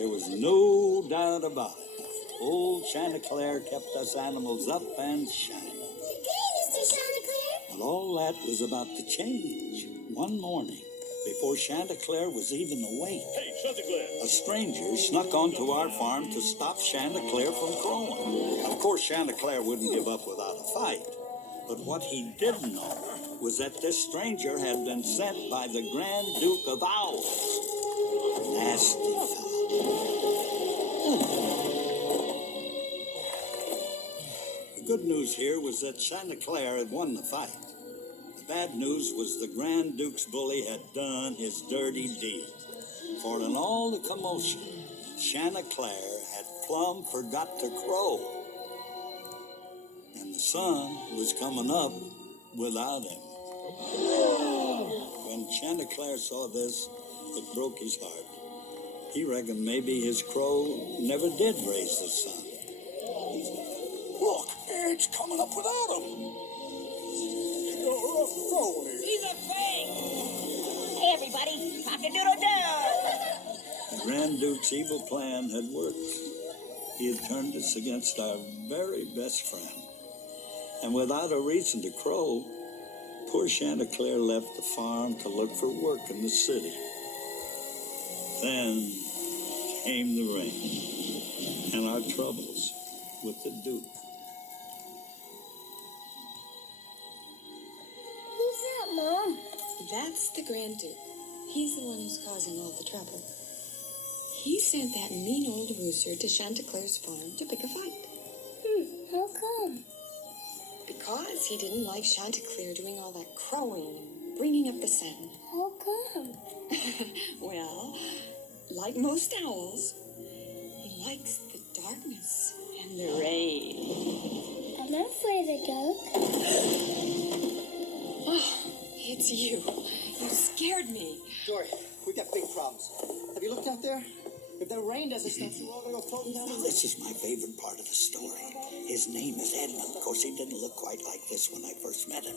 There was no doubt about it. Old Chanticleer kept us animals up and shining. Good day, Mr. Chanticleer. But all that was about to change. One morning, before Chanticleer was even awake, Hey, Chanticleer! a stranger snuck onto our farm to stop Chanticleer from crowing. Of course, Chanticleer wouldn't give up without a fight. But what he didn't know was that this stranger had been sent by the Grand Duke of Owls. A nasty fellow. The good news here was that Chanticleer had won the fight. The bad news was the Grand Duke's bully had done his dirty deed. For in all the commotion, Chanticleer had plumb forgot to crow. And the sun was coming up without him. When Chanticleer saw this, it broke his heart. He reckoned maybe his crow never did raise the sun. Look, it's coming up without him. You're a phony. He's a fake! Hey, everybody, cock-a-doodle-doo! The Grand Duke's evil plan had worked. He had turned us against our very best friend. And without a reason to crow, poor Chanticleer left the farm to look for work in the city. Then came the rain and our troubles with the Duke. Who's that, Mom? That's the Grand Duke. He's the one who's causing all the trouble. He sent that mean old rooster to Chanticleer's farm to pick a fight. How come? Because he didn't like Chanticleer doing all that crowing and bringing up the sun. How come? Well, like most owls, he likes the darkness and the rain. I'm not afraid of the dark. Oh, it's you. You scared me. Dory, we got big problems. Have you looked out there? If the rain doesn't stop, we're all gonna go floating down the river. This is my favorite part of the story. His name is Edmund. Of course, he didn't look quite like this when I first met him.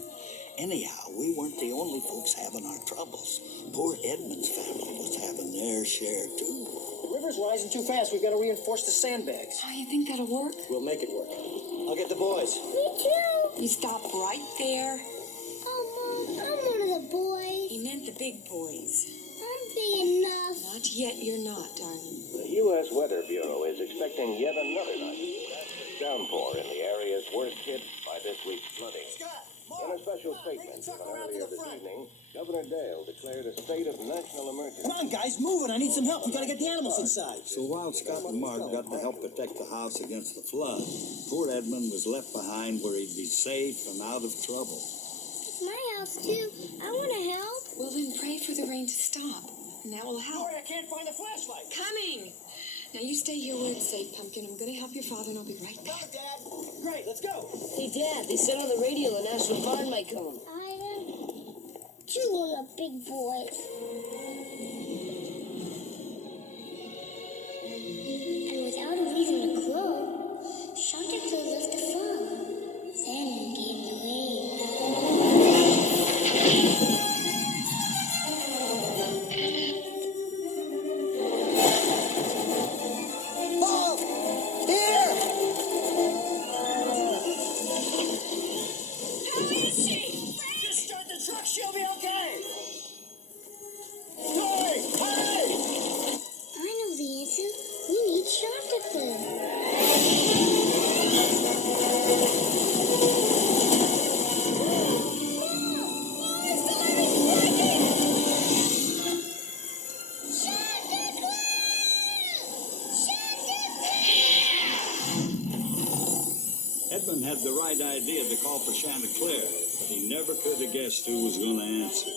Anyhow, we weren't the only folks having our troubles. Poor Edmund's family was having their share, too. The river's rising too fast. We've got to reinforce the sandbags. Oh, you think that'll work? We'll make it work. I'll get the boys. Me too. You stop right there. Oh, Mom, I'm one of the boys. He meant the big boys. I'm big enough. Not yet, you're not, darling. The U.S. Weather Bureau is expecting yet another night of downpour in the areas worst hit by this week's flooding. In a special statement given earlier this evening, Governor Dale declared a state of national emergency. Come on, guys, move it. I need some help. We got to get the animals inside. So while Scott and Mark got to help protect the house against the flood, poor Edmund was left behind where he'd be safe and out of trouble. It's my house, too. I want to help. Well, then pray for the rain to stop. And that will help. Dory, I can't find the flashlight. Coming! Now you stay here where it's safe, Pumpkin. I'm gonna help your father and I'll be right back. Come on, Dad. Great, let's go. Hey, Dad, they said on the radio the National Guard might come. I am two of the big boys. And without a reason to crow, Chanticleer left the farm. Then came the rain. Just start the truck. She'll be okay. Dory, hurry! I know the answer. We need Chanticleer. Edmund had the right idea to call for Chanticleer, but he never could have guessed who was going to answer.